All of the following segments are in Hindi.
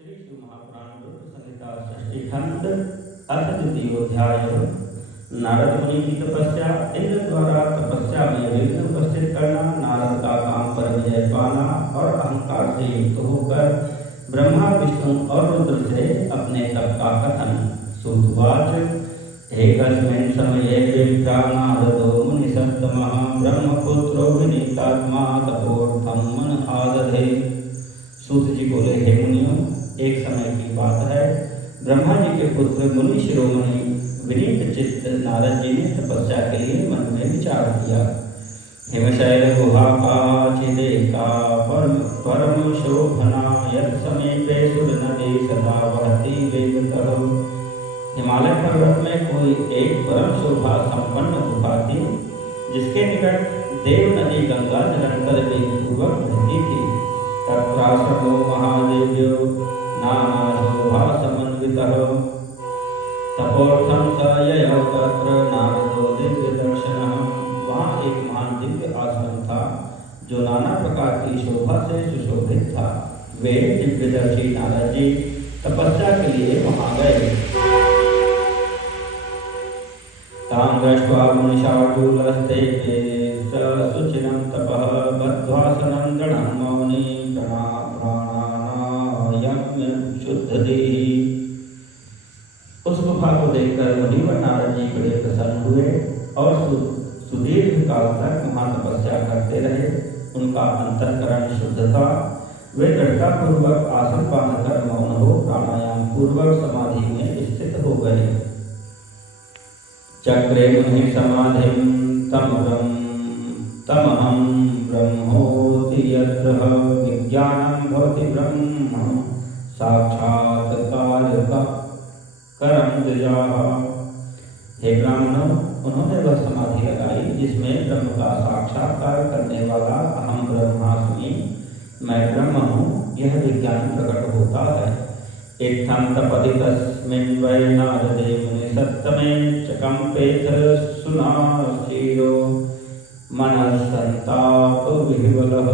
श्री शिव महापुराण रुद्र संहिता षष्ठी खंड अथ द्वितीयोध्याय। नारद मुनि की तपस्या। इंद्र द्वारा तपस्या में विघ्न उपस्थित करना, नारद का काम पर विजय पाना और अहंकार से युक्त होकर ब्रह्मा विष्णु और रुद्र से अपने तप का कथन। सूतवाच एकस्मिन् समये विप्रा नारदो मुनिसत्तमः ब्रह्मपुत्रो विनीतात्मा तपोर्थं मन आदधे। सूत जी बोले, हे मुनियों, एक समय की बात है, ब्रह्मा जी के पुत्र मुनि शिरोमणि विनीत चित्त नारद जी ने तपस्या के लिए मन में विचार किया। हिमशैल गुहा चिदेका परम शोभना यत् समीपे सुर नदी सदा बहती वेगतः। हिमालय पर्वत में कोई एक परम शोभा संपन्न गुफा थी, जिसके निकट देव नदी गंगा निरंतर वेगपूर्वक बहती थी। तत्राश्रमो महादेव्यो नानाशोभा समन्वितः तपोर्थं स ययौ तत्र नारदो दिव्यदर्शनः। वहाँ एक महान दिव्य आश्रम था, जो नाना प्रकार की शोभा से सुशोभित था। वे दिव्यदर्शी नारद जी तपस्या के लिए वहाँ गए। तां दृष्ट्वा मुनिशार्दूलस्ते सुचिरं तपः बद्ध्वासनं दृढं मौनी शुद्धदेही। उस गुफा को देखकर मुनिवर नारद जी बड़े प्रसन्न हुए और सुदीर्घ काल तक वहाँ तपस्या करते रहे। उनका अंतःकरण शुद्ध था। वे दृढ़तापूर्वक आसन बांधकर मौन हो प्राणायाम पूर्वक समाधि में स्थित हो गए। चक्रे मुनि समाधिं तमहं ब्रह्मोति यत्र विज्ञानं भवति ब्रह्म साक्षात्कारं द्विजाः। हे ब्राह्मणों, उन्होंने वह समाधि लगाई जिसमें ब्रह्म का साक्षात्कार करने वाला अहम ब्रह्मास्मि, मैं ब्रह्म हूँ, यह विज्ञान प्रकट होता है। इत्थं तपति तस्मिन् वै नारदे मुनिसत्तमे चकम्पेथ सुनाशीरो मनस्संताप विह्वलः।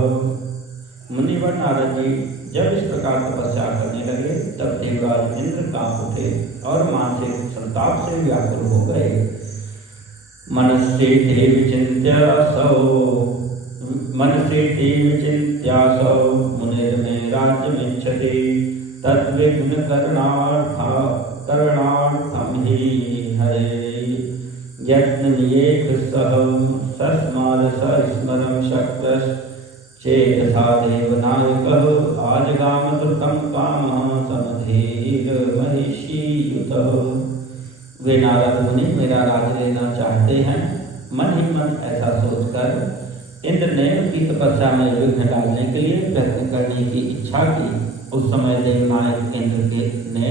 मुनिवर नारद जी जब इस प्रकार तपस्या करने लगे, तब देवराज इंद्र कांप उठे और मानसिक संताप से व्याकुल हो गए। मनस्ते विचिन्त्यासौ मुनिर्मे राज्यमिच्छति तद्विघ्न करणार्थं हि हरे यत्ननियेख सह सस्मार सस्मरं शक्तश्चेतसा देवनायकः आजगाम द्रुतं कामः समधीर महिषीयुतः। वे नारद मुनि मेरा राज लेना चाहते हैं। मन ही मन ऐसा सोचकर इंद्र ने उनकी तपस्या में विघ्न डालने के लिए प्रयत्न करने की इच्छा की। उस समय देवनायक इंद्र ने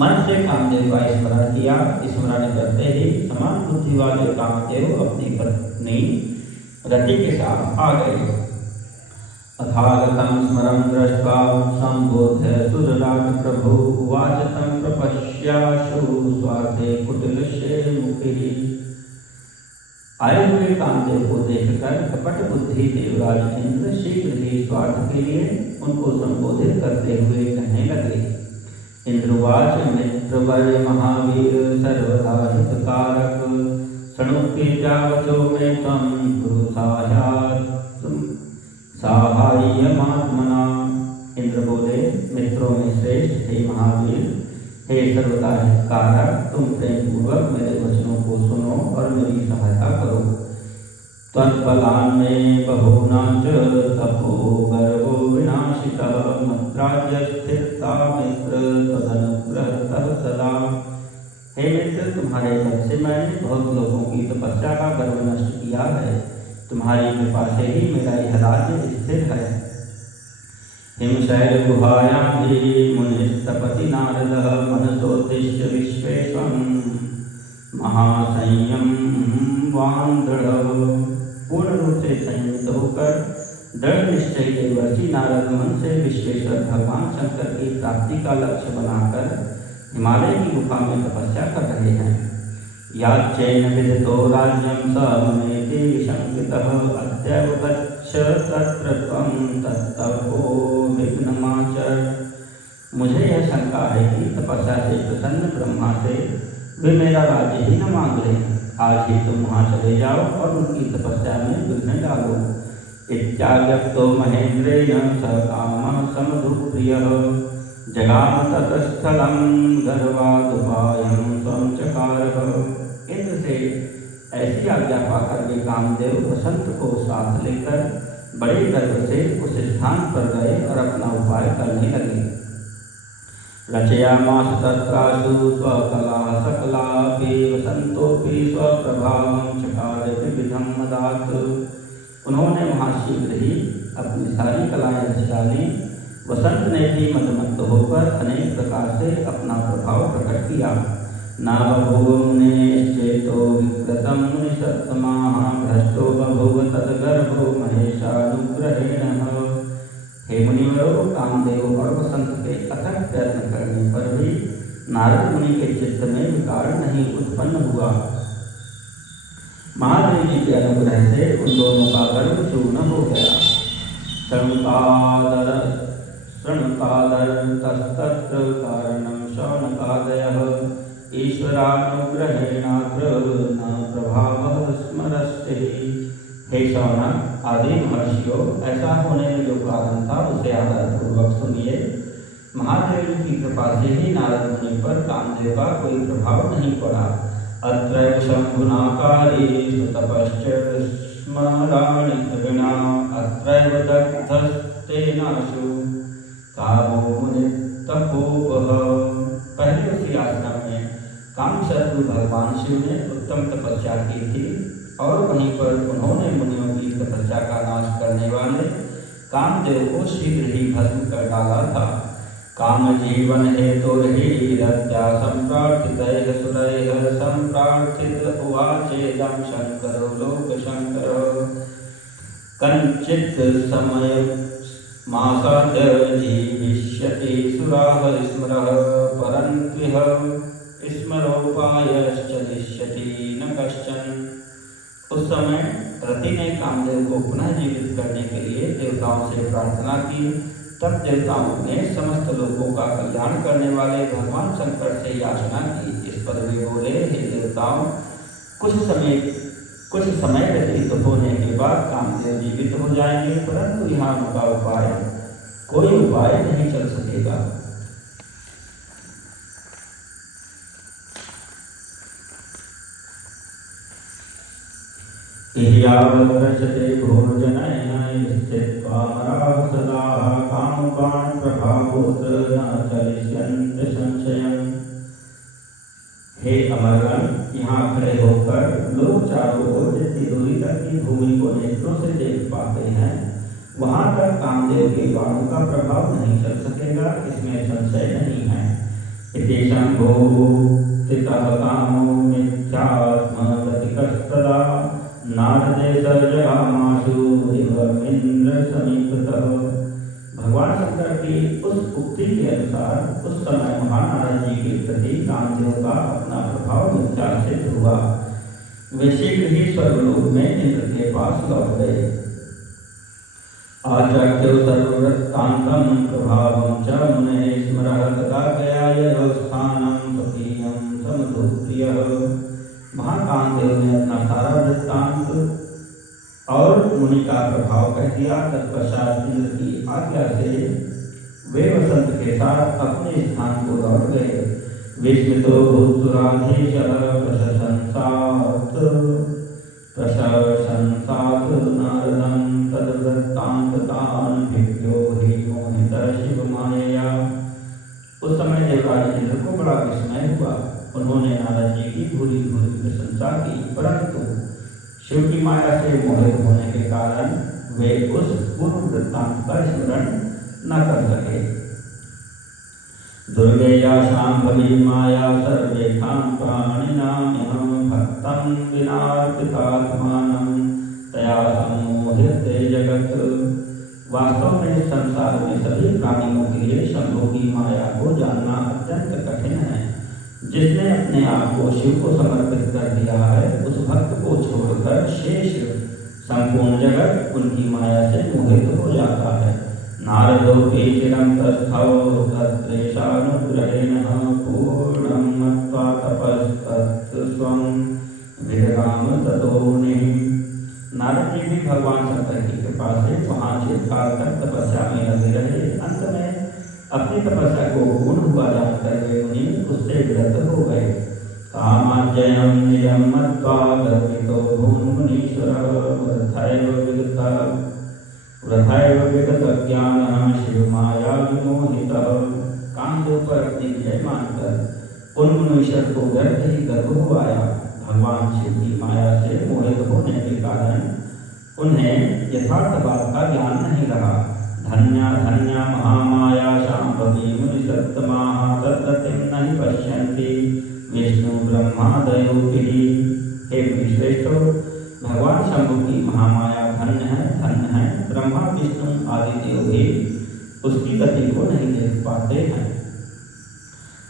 मन से कामदेव का स्मरण किया। स्मरण करते ही समान बुद्धि वाले कामदेव अपनी पत्नी रति के साथ आ गए। अथागतं स्मरं दृष्ट्वा संबोध्य सुरराज प्रभु उवाच तं प्रपश्याशु स्वार्थे कुटिलस्य मुखिः। आए हुए कामदेव को देखकर कपट बुद्धि देवराज इंद्र शीघ्र ही स्वार्थ के लिए उनको संबोधित करते हुए कहने लगे। इंद्रवाच मित्रवर्य महावीर सर्वदा हितकारक सणुप्यजावचो में त्वं कुरु साहाय्यमात्मना। इंद्र बोले, मित्रों में श्रेष्ठ हे महावीर, हे सर्वदा हितकारक, तुम प्रेम पूर्वक मेरे वचनों को सुनो और मेरी सहायता करो। त्वत्फलान्मे बहूनां च तपो गर्वो विनाशितः मद्राज्य स्थिता मित्र तदनुग्रहतः सदा। हे मित्र, तुम्हारे जब से मैंने बहुत लोगों की तपस्या का गर्व नष्ट किया है। तुम्हारी कृपा से ही मेरा यह राज्य स्थिर है। हिमशैल गुहायां हि मुनिस्तपति नारदः मनसोद्दिश्य विश्वेश्वं महासंयम वान् दृढ़ः। पूर्ण रूप से संयमित होकर दृढ़ निश्चय देवर्षि नारद मन से विश्वेश्वर भगवान शंकर की प्राप्ति का लक्ष्य बनाकर हिमालय की गुफा में तपस्या कर रहे हैं। याच्चैन विदितो राज्यं स मुनेति विशंकितः अद्यैव गच्छ तत्र त्वं तत्तपो विघ्नमाचर। मुझे यह शंका है कि तपस्या से प्रसन्न ब्रह्मा से वे मेरा राज्य ही न मांग लें। आज ही तुम वहाँ चले जाओ और उनकी तपस्या में विघ्न डालो। इत्यागतो महेंद्रेण स कामः समधुप्रियः जगाम ततस्थलं गर्वादुपायं स्वं चकारः। इंद्र से ऐसी आज्ञा पाकर वे कामदेव वसंत को साथ लेकर बड़े गर्व से उस स्थान पर गए और अपना उपाय करने लगे। रचयामास तत्रासु स्वकला सकलापि वसंतोपि स्वप्रभावं चकार विविधं मदात्। उन्होंने वहाँ शीघ्र ही अपनी सारी कलाएं रच डाली। वसंत ने भी मदमत्त होकर अनेक प्रकार से अपना प्रभाव प्रकट किया। नाबभूव मुनेश्चेतो विकृतं मुनिसत्तमाः भ्रष्टो बभूव तद्गर्भो महेशानुग्रहेण। हे मुनिवरों, कामदेव और वसंत के अथक प्रयत्न करने पर भी नारद मुनि के चित्त में विकार नहीं उत्पन्न हुआ। महादेव जी के अनुग्रह से उन दोनों का गर्भ चूर्ण हो गया। तस्तत्र कारणं शौनकादयः ईश्वरानुग्रहेणात्र न प्रभावः स्मरस्ते। हे शौनक आदि महर्षियों, ऐसा होने में जो कारण था उसे आदरपूर्वक सुनिए। महादेव की कृपा से ही नारद मुनि पर कामदेव का कोई प्रभाव नहीं पड़ा। अत्रैव शंभुनाकारी सुतपश्च स्मराणि कृणा अत्रैव दग्धस्तेनाशु कामो मुनितपोपः। पहले उसी आश्रम में कामशत्रु भगवान शिव ने उत्तम तपस्या की थी और वहीं पर उन्होंने मुनियों की तपस्या का नाश करने वाले कामदेव को शीघ्र ही भस्म कर डाला था। काम जीवन हेतुर्हिरत्या संप्रार्थितैः सुरैः संप्रार्थित उवाचेदं शंकरो लोकशंकरः। कञ्चित् समयमासाद्य जीविष्यति सुराः स्मरः परन्त्विह स्मरोपायश्चलिष्यति न कश्चन। उस समय रति ने कामदेव को पुनः जीवित करने के लिए देवताओं से प्रार्थना की। तब देवताओं ने समस्त लोगों का कल्याण करने वाले भगवान शंकर से याचना की। इस पर वे बोले, हे देवताओं, कुछ समय व्यतीत होने के बाद कामदेव जीवित हो जाएंगे, परंतु यहाँ उनका कोई उपाय नहीं चल सकेगा। यावद्रचते भोजनैः स्थित्वामराः सदा कामबाणप्रभावोऽत्र न चलिष्यन्ति संशयम्। हे अमरगण, यहाँ खड़े होकर लोग चारों ओर जितनी दूरी तक की भूमि को नेत्रों से देख पाते हैं, वहाँ तक कामदेव के बाणों का प्रभाव नहीं चल सकेगा, इसमें संशय नहीं है। इति शंभो स्थितः कामो मिथ्यात्मगतिकस्तदा नारदे सर्जयामाशु दिवमिन्द्र समीपतः। भगवान शंकर की उस उक्ति के अनुसार उस समय महानारद जी के प्रति कामदेव का अपना प्रभाव मिथ्या सिद्ध हुआ। वे शीघ्र ही स्वर्गलोक में इंद्र के पास लौट गए। आचक्ष्यो सर्ववृत्तान्तं प्रभावं च मुनेः स्मरः तदा गया ययो स्थानं स्वकीयं समधुप्रियः। महाकामदेव ने अपना सारा वृत्तांत और मुनि का प्रभाव कह दिया। तत्पश्चात इंद्र की आज्ञा से वे वसंत के साथ अपने स्थान को लौट गए। विस्मितो भूसुराधीशः प्रशंसात् नारदं तद्वृत्तान्ततान् भिभ्यो हि मोहितः शिवमायया। उस समय देवराज इंद्र को बड़ा विस्मय हुआ। उन्होंने नारद जी की भूरी भूरी प्रशंसा की, परंतु शिव की माया से मोहित होने के कारण वे उस पूर्व वृत्तांत का स्मरण न कर सके। दुर्गेया शांभवी माया सर्वेषां प्राणिनां भक्तं विनार्पितात्मानं तया सम्मोह्यते जगत्। वास्तव में इस संसार में सभी प्राणियों के लिए शंभु की माया को जानना अत्यंत कठिन है। जिसने अपने आप को शिव को समर्पित कर दिया है, उस भक्त को छोड़कर शेष संपूर्ण जगत उनकी माया से मोहित हो जाता है। नारदोऽपि चिरं तस्थौ तत्रेशानुग्रहेण पूर्णं मत्वा तपस्तस्थं स्वं विदधाम ततो मुनिः। नारद जी भी भगवान शंकर की कृपा से वहाँ चिरकाल तक तपस्या में लगे रहे। अंत में अपनी तपस्या को पूर्ण हुआ जानकर वे मुनि उससे विरत हो गए। कामाज्ञयं निजं मत्वा गर्वितो भून्मुनीश्वरः वृथैव विगतज्ञानः शिवमाया विमोहितः। काम के ऊपर अपनी विजय मानकर उन मुनीश्वर को व्यर्थ ही गर्व हो आया। भगवान शिव की माया से मोहित होने के कारण उन्हें यथार्थ बात का ज्ञान नहीं रहा। धन्या धन्या महामाया शांभवी मुनिसत्तमाः तद्गतिं न हि पश्यन्ति विष्णु ब्रह्मादयोऽपि। हे मुनिश्रेष्ठो, भगवान शंभु की महामाया धन्य है ब्रह्मा विष्णु आदि देव भी उसकी गति को नहीं देख पाते हैं।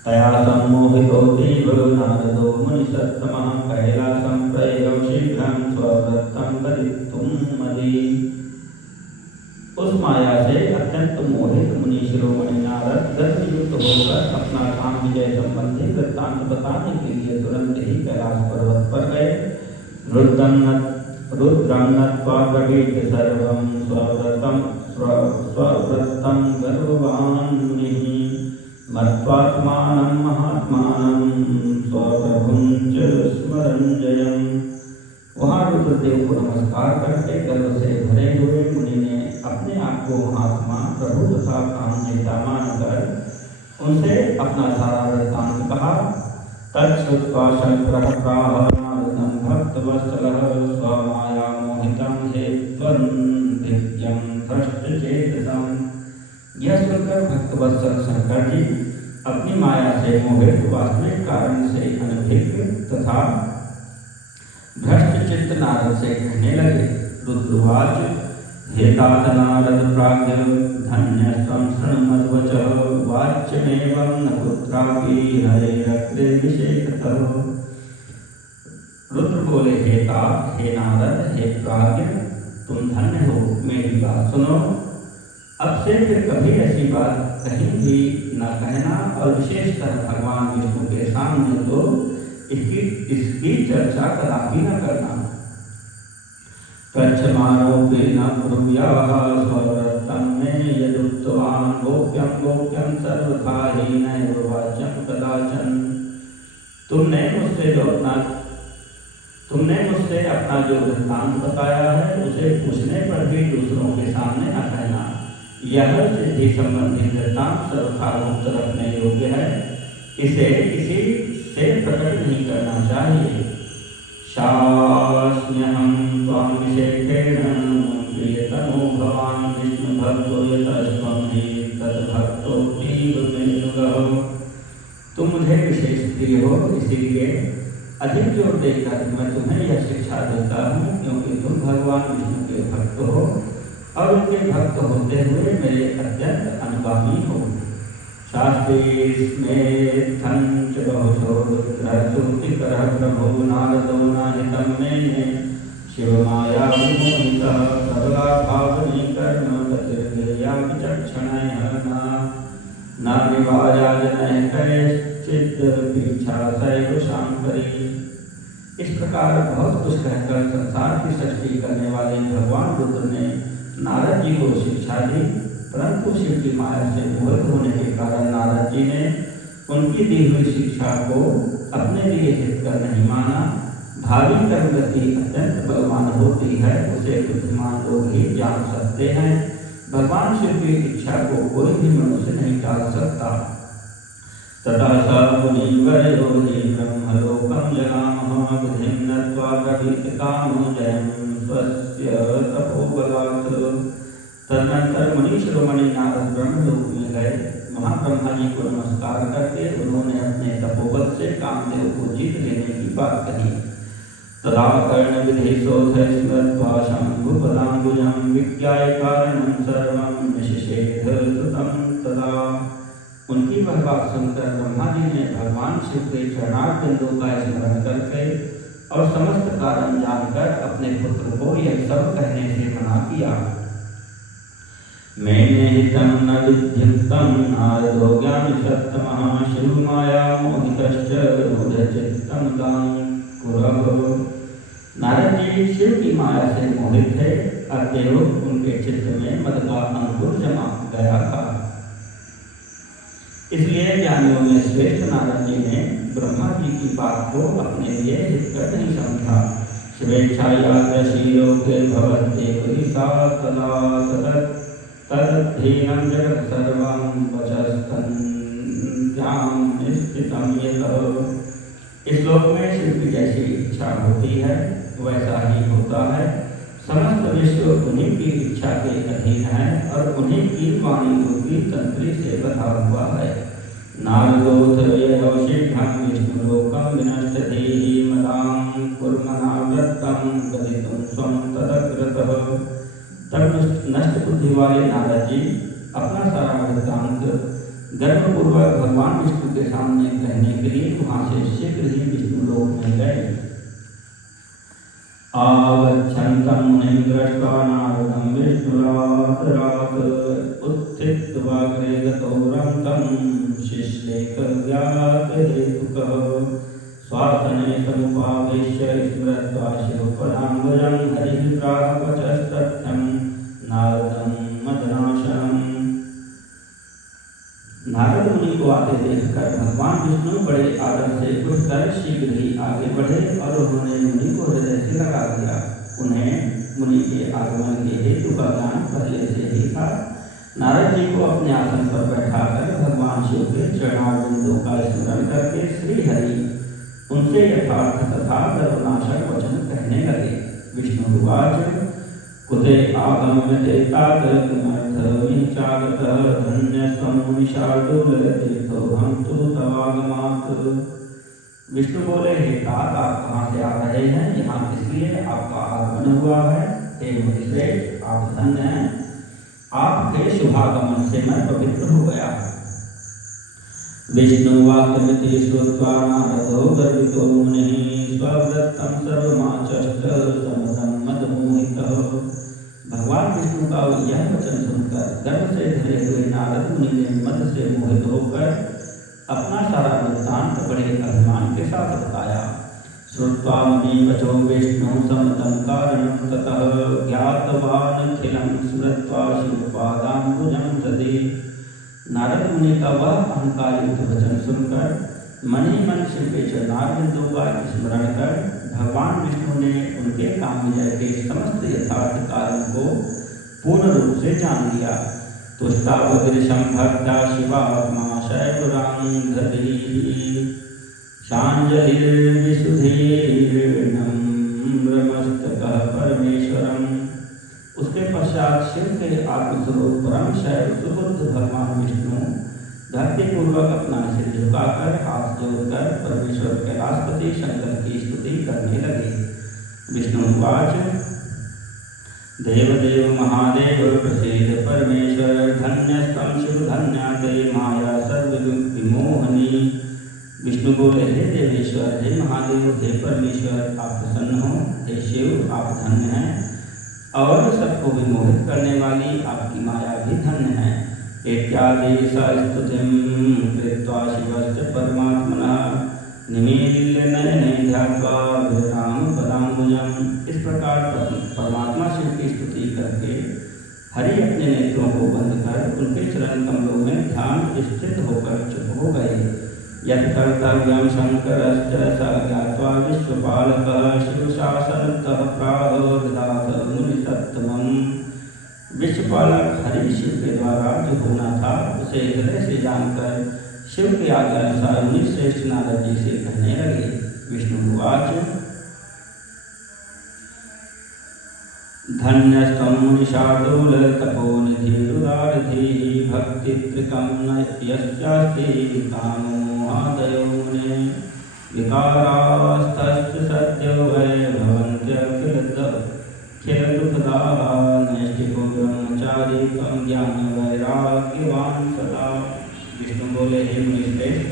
तया सम्मोहितो देव नारदो मुनिसत्तमः कैलासं प्रययौ शीघ्रं स्वव्रतं करितुं मदि। उस माया से अत्यंत मोहित मुनि शिरोमणि नारद गर्वयुक्त होकर अपना काम विजय संबंधी वृत्तांत बताने के लिए तुरंत ही कैलाश पर्वत पर गए। रुद्रं नत्वा ब्रवीत सर्वं स्वव्रतं गर्ववान् मुनिः मत्वात्मानं महात्मानं स्वप्रभुं च स्मरञ्जयम्। वहाँ रुद्रदेव को नमस्कार करके गर्व से भरे हुए मुनि ने अपने आप को महात्मा प्रभु तथा कामनेता मानकर उनसे अपना सारा वृत्तांत कहा। तच्छ्रुत्वा शंकरः प्राह नारदं भक्तवत्सलः स्वमाया मोहितं हेत्वन्दिव्यं भ्रष्टचेतसम्। यह सुनकर भक्तवत्सल शंकर जी अपनी माया से मोहित वास्तविक कारण से अनभिज्ञ तथा भ्रष्ट चित्त नारद से कहने लगे। रुद्रवाच हे तात नारद प्राज्ञ धन्यस्त्वं शृण्वद्वचः वाच्यमेवं न कुत्रापि हरेरग्रे विशेषतः। रुद्र बोले, हे तात, हे नारद, हे प्राज्ञ, तुम धन्य हो, मेरी बात सुनो। अब से फिर कभी ऐसी बात कहीं भी न कहना और विशेषकर भगवान विष्णु के सामने तो इसकी चर्चा कदापि न करना। प्रच्छमारोपे न ब्रूयाः स्वव्रतं मे यदुक्तवान् गोप्यं सर्वथा हीनैव वाच्यं कदाचन। तुमने मुझसे अपना जो वृत्तांत बताया है उसे पूछने पर भी दूसरों के सामने न कहना। यह सिद्धि संबंधी वृत्तांत सर्वथा गुप्त रखने योग्य है, इसे किसी से प्रकट नहीं करना चाहिए। शास्म्यहं त्वां विशेषेण प्रियतमो भवान् विष्णुभक्तो यतस्त्वं हि तद्भक्तोऽतीव मेरुगः। तुम मुझे विशेष प्रिय हो, इसीलिए अधिक जोर देकर मैं तुम्हें यह शिक्षा देता हूँ, क्योंकि तुम भगवान विष्णु के भक्त हो और उनके भक्त होते हुए मेरे अत्यंत अनुगामी हो। शास्त्रेऽस्मेत्थं च बहुशो रुद्रस्तुतिकरः प्रभो नारदो नाहितं मेने शिवमाया विमोहितः प्रबलाभावनी कर्म गतिर्गेया विचक्षणैः न निवार्याजनैः कैश्चित् पीच्छासैव शाम्परी। इस प्रकार बहुत कुछ कहकर संसार की सृष्टि करने वाले भगवान रुद्र ने नारद जी को शिक्षा दी, परंतु शिव की माया से मोहित होने के कारण नारद जी ने उनकी दी हुई शिक्षा को अपने लिए हित कर नहीं माना। भावी कर्मगति अत्यंत बलवान होती है, उसे बुद्धिमान लोग ही जान सकते हैं। भगवान शिव की इच्छा को कोई भी मनुष्य नहीं टाल सकता। तथा स मुनिवरो हि ब्रह्मलोकं जगामः विधिं नत्वा ब्रवीत कामो जयं स्वस्य तपोबलात्। तदनंतर मुनि शिरोमणि नारद ब्रह्मलोक में गए। वहाँ ब्रह्मा जी को नमस्कार करके उन्होंने अपने तपोबल से कामदेव को जीत लेने की बात कही। तदा कर्ण विधेशोध स्मृत्वा शंभुपदाम्बुजं विज्ञाय कारणं सर्वं निशिषेध सुतं तदा। उनकी वह बात सुनकर ब्रह्मा जी ने भगवान शिव के चरणार्थ बिंदु का स्मरण करके और समस्त कारण जानकर अपने पुत्र को यह सब कहने से मना किया। मैंने हितं न विद्युक्तं नारदो ज्ञानसत्तमः शिवमाया मोहितश्च रूढचित्तं गां कुरः। नारद जी शिव की माया से मोहित थे, अतएव उनके चित्त में मद का अंकुर जमा गया था। इसलिए ज्ञानियों में श्रेष्ठ नारद जी ने ब्रह्मा जी की बात को अपने लिए हितकर नहीं समझा। स्वेच्छाया दशीलोके भवत्येव हि सा तदा तदधीनं जगत् सर्वं वचस्तन्त्यां स्थितं यतः। इस लोक में शिव की जैसी इच्छा होती है वैसा ही होता है। समस्त विश्व उन्हीं की इच्छा के अधीन है और उन्हीं की वाणी रूपी तंत्री से बधा हुआ है। नारदोऽथ शीघ्रं विष्णुलोकं विनष्टधीः मदां कुर्मनाव्रतं गदितुं स्वं तदग्रतः। तब नष्ट बुद्धि वाले नारद जी अपना सारा वृत्तांत गर्वपूर्वक भगवान विष्णु के सामने कहने के लिए वहां से शीघ्र ही विष्णुलोक में गए। आगच्छन्तं मुनिं दृष्ट्वा नारदं विष्णुरात् उत्थित्वाग्रे गतो रन्तं शिश्लेखव्यात् हेतुकः। स्वासने समुपावेश्य स्मृत्वा शिवपदाम्बुजं हरिः प्राहवचस्तथ्यं नारदं मदनाशनम्। नारद मुनि को आते देखकर भगवान विष्णु बड़े आदर से उठकर शीघ्र ही आगे बढ़े और उन्होंने मुनि को हृदय से लगा दिया। उन्हें मुनि के आगमन के हेतु का ज्ञान पहले से ही था। नारद जी को अपने आसन पर बैठाकर भगवान शिव के चरणारविंदों का स्मरण करके श्री हरि उनसे यथार्थ तथा सर्वनाशक वचन कहने लगे। विष्णुवाच कुते आगम्यते तात किमर्थमिचागतः धन्यस्त्वं मुनिशार्दूल तीर्थोऽहं तु तवागमात्। विष्णु बोले, हे तात, आप कहाँ से आ रहे हैं? यहाँ इसलिए आपका आगमन हुआ है। हे मुनिश्रेष्ठ, आप धन्य हैं। आपके शुभागमन से मैं पवित्र हो गया। विष्णुवाक्यमिति श्रुत्वा नारदो गर्वितो मुनिः स्वव्रतं सर्वमाचष्ट समदं मदमोहितः। भगवान विष्णु का यह वचन सुनकर गर्व से भरे हुए नारद मुनि ने मद से मोहित होकर अपना सारा वृत्तांत बड़े अभिमान के साथ बताया। श्रुत्वा मुनिवचो विष्णु समदं कारणं ततः ज्ञातवानखिलं स्मृत्वा शिवपादाम्बुजं ददे। नारद मुनि का वह अहंकार युक्त वचन सुनकर मन ही मन शिव के चरणारविंदों का स्मरण कर भगवान विष्णु ने उनके काम विजय के समस्त यथार्थ कारण को पूर्ण रूप से जान लिया। तुष्टावदृशं भक्ता शिवात्मा शैवरांगधीः शांजलिर्विशुधीर्नम्रमस्तकः परमेश्वरम्। उसके पश्चात शिव के आत्मस्वरूप परम शैव सुबुद्ध भगवान विष्णु भक्तिपूर्वक अपना सिर झुकाकर हाथ जोड़कर परमेश्वर कैलाशपति शंकर की स्तुति करने लगे। विष्णुवाच देवदेव महादेव प्रसीद परमेश्वर धन्यस्त्वं शिव धन्या ते माया सर्वविमोहनी। विष्णु बोले, हे देवेश्वर, हे महादेव, हे परमेश्वर, आप प्रसन्न हो। हे शिव, आप धन्य हैं और सबको विमोहित करने वाली आपकी माया भी धन्य है। इत्यादि स्तुतिं कृत्वा शिवस्य परमात्मनः निमील्य नयने ध्यात्वा विरतां पदाम्बुजम्। इस प्रकार परमात्मा शिव की स्तुति करके हरि अपने नेत्रों को बंद कर उनके चरण कमलों में ध्यान स्थित होकर चुप हो गए। यत् कर्तव्यं शंकरश्च स ज्ञात्वा विश्वपालकः शिवशासनतः प्राह ददात मुनिसत्तमम्। विश्वपालक हरि शिव के द्वारा जो होना था उसे हृदय से जानकर शिव के आज्ञानुसार मुनिश्रेष्ठ नारद जी से कहने लगे। विष्णुवाच धन्यस्त्वं मुनिशार्दूल तपोनिधिरुदारधीः भक्तित्रिकं यस्यास्ति कामोहादयो मुने विकारास्तस्य सत्यो वै भवन्त्यखिलदुःखदाः नैष्ठिको ब्रह्मचारी त्वं ज्ञानवैराग्यवान् सदा। विष्णु बोले, हे मुनिश्रेष्ठ,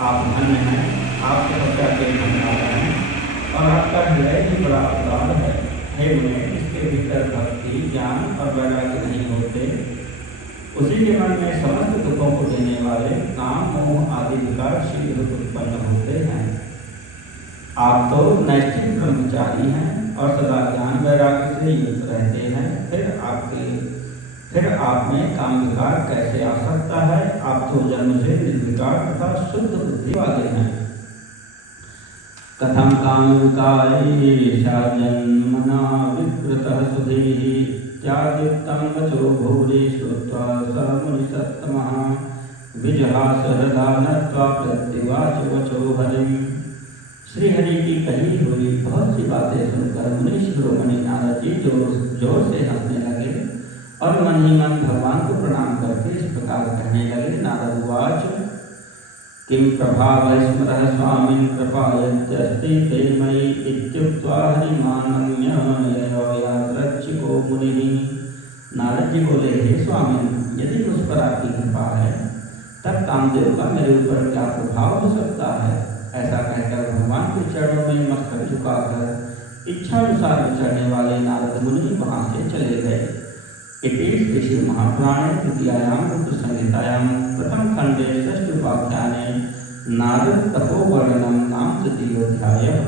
आप धन्य हैं, आप तपस्या के फलदाता हैं और आपका हृदय भी बड़ा उदार है। हे मुने, इसके जिसके भीतर भक्ति ज्ञान और वैराग्य नहीं होते, उसी के मन में समस्त दुखों को देने वाले काम मोह आदि विकार शीघ्र उत्पन्न होते हैं। आप तो नैष्ठिक ब्रह्मचारी हैं और सदा ज्ञान वैराग्य से युक्त रहते हैं, फिर आप में काम विकार कैसे आ सकता है? आप तो जन्म से निर्विकार तथा शुद्ध बुद्धि वाले हैं। कथम काम विकारेशा जन्मना विकृतः सुधीः त्यागयुक्तं वचो भूरि श्रुत्वा स मुनिसत्तमः विजहास हृदा नत्वा प्रत्युवाच वचो हरिम्। श्री हरि की कही हुई बहुत सी बातें सुनकर मुनि शिरोमणि नारद जी जोर से हंसने लगे और मन ही मन भगवान को प्रणाम करके इस प्रकार कहने लगे। नारद उवाच किं प्रभावः स्मरः स्वामिन् कृपायत्यस्ति ते मयि इत्युक्त्वा हरिमानम्य ययो यात्रच्छिको मुनिः। नारद जी बोले, हे स्वामी, यदि मुझ पर आपकी कृपा है तब कामदेव का मेरे ऊपर क्या प्रभाव हो सकता है? ऐसा कहकर भगवान के चरणों में मस्तक झुकाकर इच्छानुसार विचरने वाले नारद मुनि वहाँ से चले गए। इति श्री महापुराणे द्वितीयायां रुद्रसंहितायां प्रथम खंडे षष्ठ उपाख्याने नारद तपोवर्णनं नाम तृतीयोऽध्यायः।